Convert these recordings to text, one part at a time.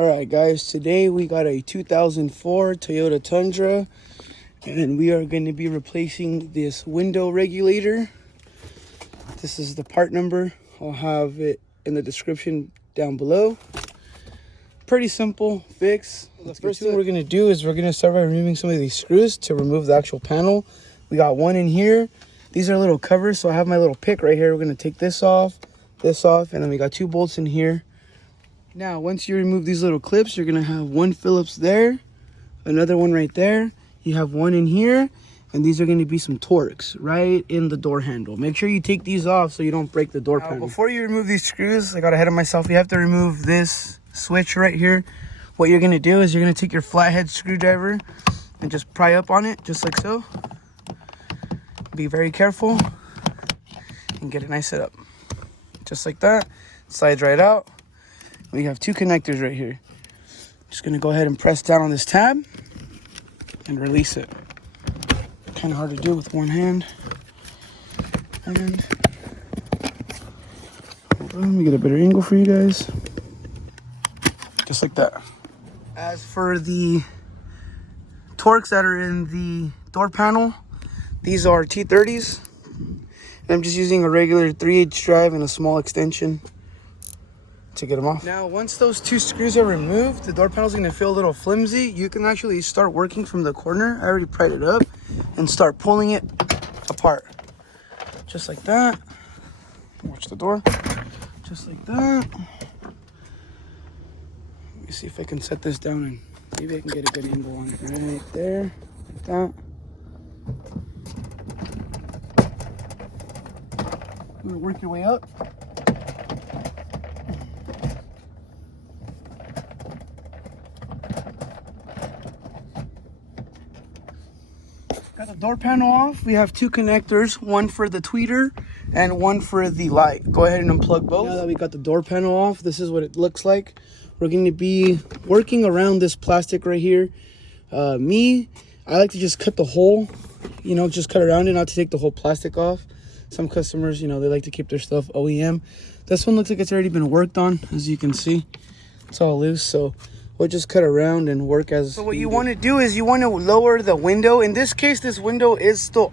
Alright guys, today we got a 2004 Toyota Tundra and we are going to be replacing this window regulator. This is the part number. I'll have it in the description down below. Pretty simple fix. The first thing we're going to do is we're going to start by removing some of these screws to remove the actual panel. We got one in here. These are little covers, so I have my little pick right here. We're going to take this off, and then we got two bolts in here. Now, once you remove these little clips, you're gonna have one Phillips there, another one right there. You have one in here, and these are gonna be some Torx right in the door handle. Make sure you take these off so you don't break the door panel. Before you remove these screws, I got ahead of myself. You have to remove this switch right here. What you're gonna do is you're gonna take your flathead screwdriver and just pry up on it, just like so. Be very careful and get a nice setup. Just like that, slides right out. We have two connectors right here. Just gonna go ahead and press down on this tab and release it. Kind of hard to do with one hand. And hold on, let me get a better angle for you guys. Just like that. As for the Torx that are in the door panel, these are T30s. And I'm just using a regular 3/8 drive and a small extension to get them off. Now, once those two screws are removed, the door panel is going to feel a little flimsy. You can actually start working from the corner. I already pried it up and start pulling it apart. Just like that. Watch the door. Just like that. Let me see if I can set this down and maybe I can get a good angle on it. Right there. Like that. I'm going to work your way up. Got the door panel off. We have two connectors, one for the tweeter and one for the light. Go ahead and unplug both. Now that we got the door panel off, this is what it looks like. We're going to be working around this plastic right here. I like to just cut the hole, just cut around it, not to take the whole plastic off. Some customers, they like to keep their stuff OEM. This one looks like it's already been worked on, as you can see. It's all loose, so we'll just cut around and work as. So what you want to do is you want to lower the window. In this case, this window is still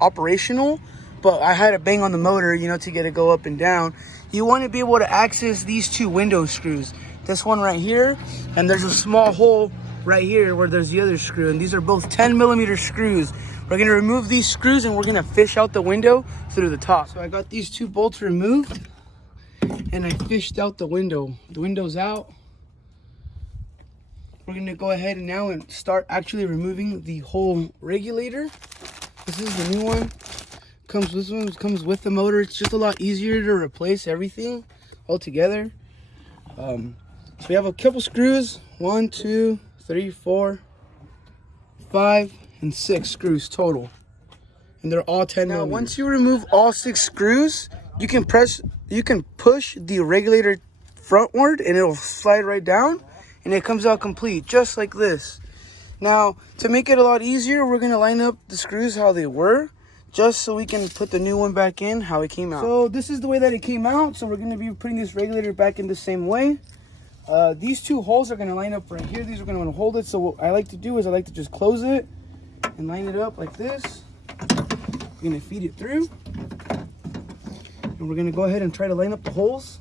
operational, but I had to bang on the motor, to get it go up and down. You want to be able to access these two window screws. This one right here, and there's a small hole right here where there's the other screw, and these are both 10mm screws. We're going to remove these screws and we're going to fish out the window through the top. So I got these two bolts removed and I fished out the window. The window's out. We're going to go ahead and now start actually removing the whole regulator. This is the new one. This one comes with the motor. It's just a lot easier to replace everything all together. So we have a couple screws. 1, 2, 3, 4, 5, and 6 screws total. And they're all 10mm. Now, once you remove all 6 screws, you can push the regulator frontward and it'll slide right down. And it comes out complete, just like this. Now, to make it a lot easier, we're going to line up the screws how they were, just so we can put the new one back in how it came out. So this is the way that it came out. So we're going to be putting this regulator back in the same way. These two holes are going to line up right here. These are going to hold it. So what I like to do is I like to just close it and line it up like this. We're going to feed it through. And we're going to go ahead and try to line up the holes.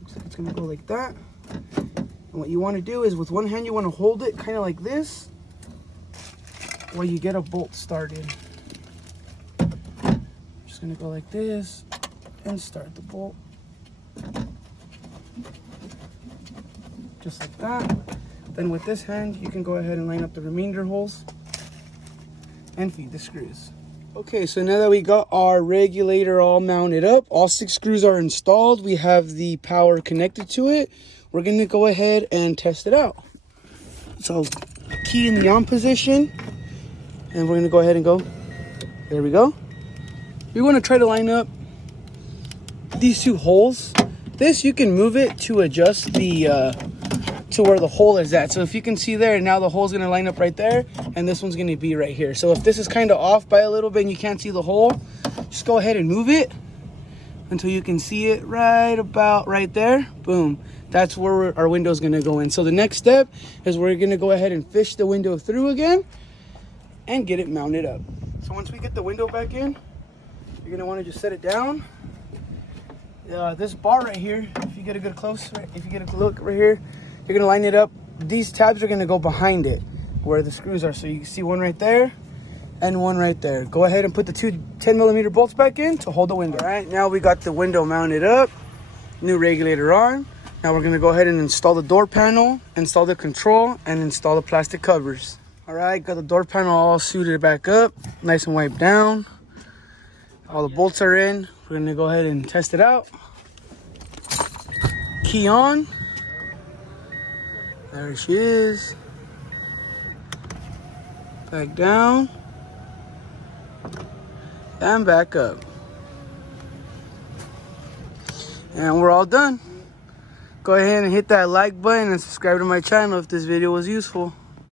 Looks like it's going to go like that. And what you want to do is with one hand, you want to hold it kind of like this while you get a bolt started. Just going to go like this and start the bolt. Just like that. Then with this hand, you can go ahead and line up the remainder holes and feed the screws. Okay, so now that we got our regulator all mounted up, all 6 screws are installed, we have the power connected to it. We're going to go ahead and test it out. So key in the on position, and we're going to go ahead and go. There we go. We want to try to line up these two holes. This, you can move it to adjust the to where the hole is at. So if you can see there, now the hole's gonna line up right there, and this one's gonna be right here. So if this is kind of off by a little bit and you can't see the hole, just go ahead and move it until you can see it right about right there. Boom. That's where our window's gonna go in. So the next step is we're gonna go ahead and fish the window through again and get it mounted up. So once we get the window back in, you're gonna wanna just set it down. This bar right here, if you get a good if you get a look right here, you're gonna line it up. These tabs are gonna go behind it where the screws are. So you can see one right there and one right there. Go ahead and put the two 10mm bolts back in to hold the window. All right, now we got the window mounted up, new regulator on. Now we're gonna go ahead and install the door panel, install the control, and install the plastic covers. All right, got the door panel all suited back up, nice and wiped down. All the bolts are in. We're gonna go ahead and test it out. Key on. There she is. Back down. And back up. And we're all done. Go ahead and hit that like button and subscribe to my channel if this video was useful.